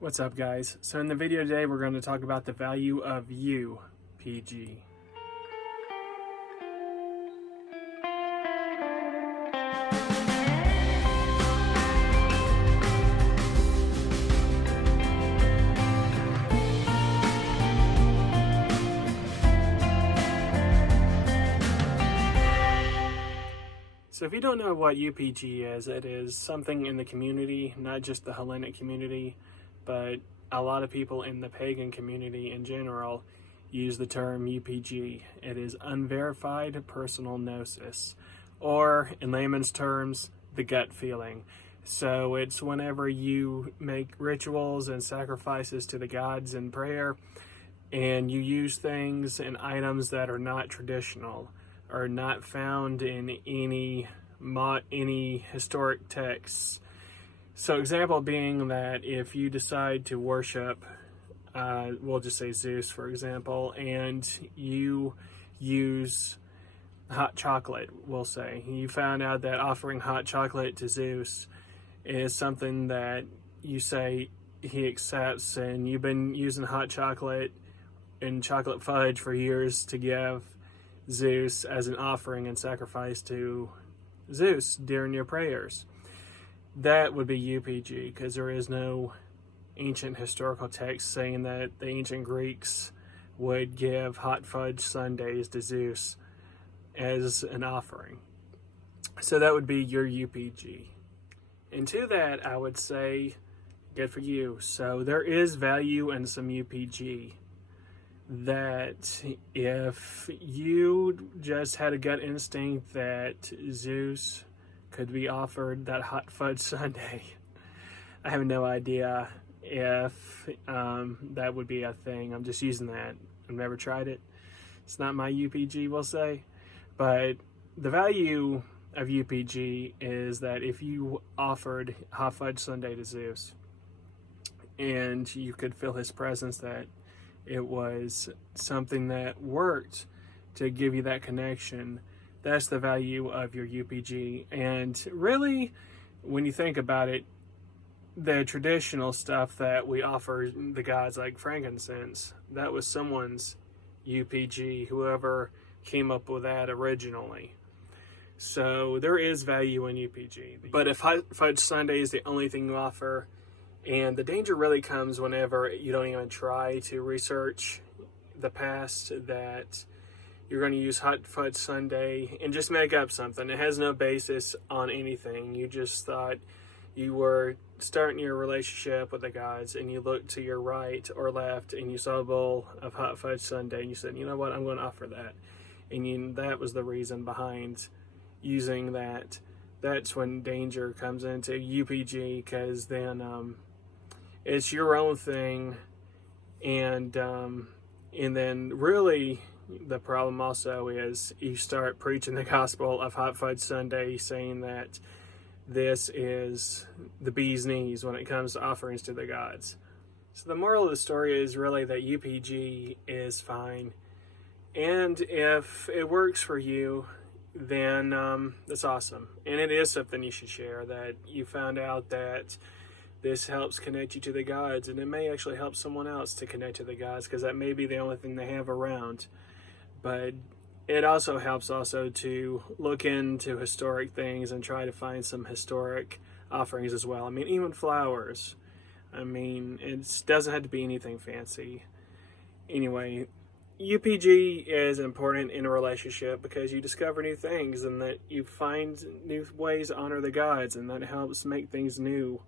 What's up, guys? So in the video today, we're going to talk about the value of UPG. So if you don't know what UPG is, it is something in the community, not just the Hellenic community, but a lot of people in the pagan community in general use the term UPG. It is Unverified Personal Gnosis, or in layman's terms, the gut feeling. So it's whenever you make rituals and sacrifices to the gods in prayer, and you use things and items that are not traditional, are not found in any historic texts. So example being that if you decide to worship, we'll just say Zeus, for example, and you use hot chocolate, we'll say. You found out that offering hot chocolate to Zeus is something that you say he accepts, and you've been using hot chocolate and chocolate fudge for years to give Zeus as an offering and sacrifice to Zeus during your prayers. That would be UPG, because there is no ancient historical text saying that the ancient Greeks would give hot fudge sundaes to Zeus as an offering. So that would be your UPG. And to that, I would say, good for you. So there is value in some UPG. That if you just had a gut instinct that Zeus could be offered that hot fudge sundae, I have no idea if that would be a thing. I'm just using that. I've never tried it. It's not my UPG, we'll say. But the value of UPG is that if you offered hot fudge sundae to Zeus and you could feel his presence, that it was something that worked to give you that connection. That's the value of your UPG. And really, when you think about it, the traditional stuff that we offer the gods, like frankincense, that was someone's UPG, whoever came up with that originally. So there is value in UPG. But if hot fudge sundae is the only thing you offer, and the danger really comes whenever you don't even try to research the past, that you're going to use hot fudge sundae and just make up something. It has no basis on anything. You just thought you were starting your relationship with the gods, and you looked to your right or left and you saw a bowl of hot fudge sundae, and you said, you know what, I'm going to offer that. And that was the reason behind using that. That's when danger comes into UPG, because then it's your own thing, and then really the problem also is you start preaching the gospel of hot fudge sundae, saying that this is the bee's knees when it comes to offerings to the gods. So the moral of the story is really that UPG is fine, and if it works for you, then that's awesome. And it is something you should share, that you found out that this helps connect you to the gods, and it may actually help someone else to connect to the gods, because that may be the only thing they have around. But it also helps to look into historic things and try to find some historic offerings as well. I mean, even flowers. I mean, it doesn't have to be anything fancy. Anyway, UPG is important in a relationship because you discover new things, and that you find new ways to honor the gods, and that helps make things new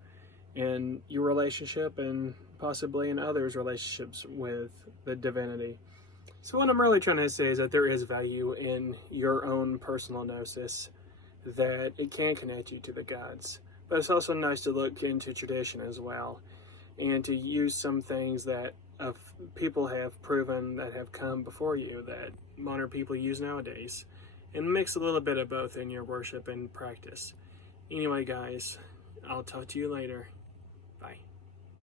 in your relationship and possibly in others' relationships with the divinity. So what I'm really trying to say is that there is value in your own personal gnosis, that it can connect you to the gods. But it's also nice to look into tradition as well, and to use some things that people have proven that have come before you, that modern people use nowadays, and mix a little bit of both in your worship and practice. Anyway, guys, I'll talk to you later.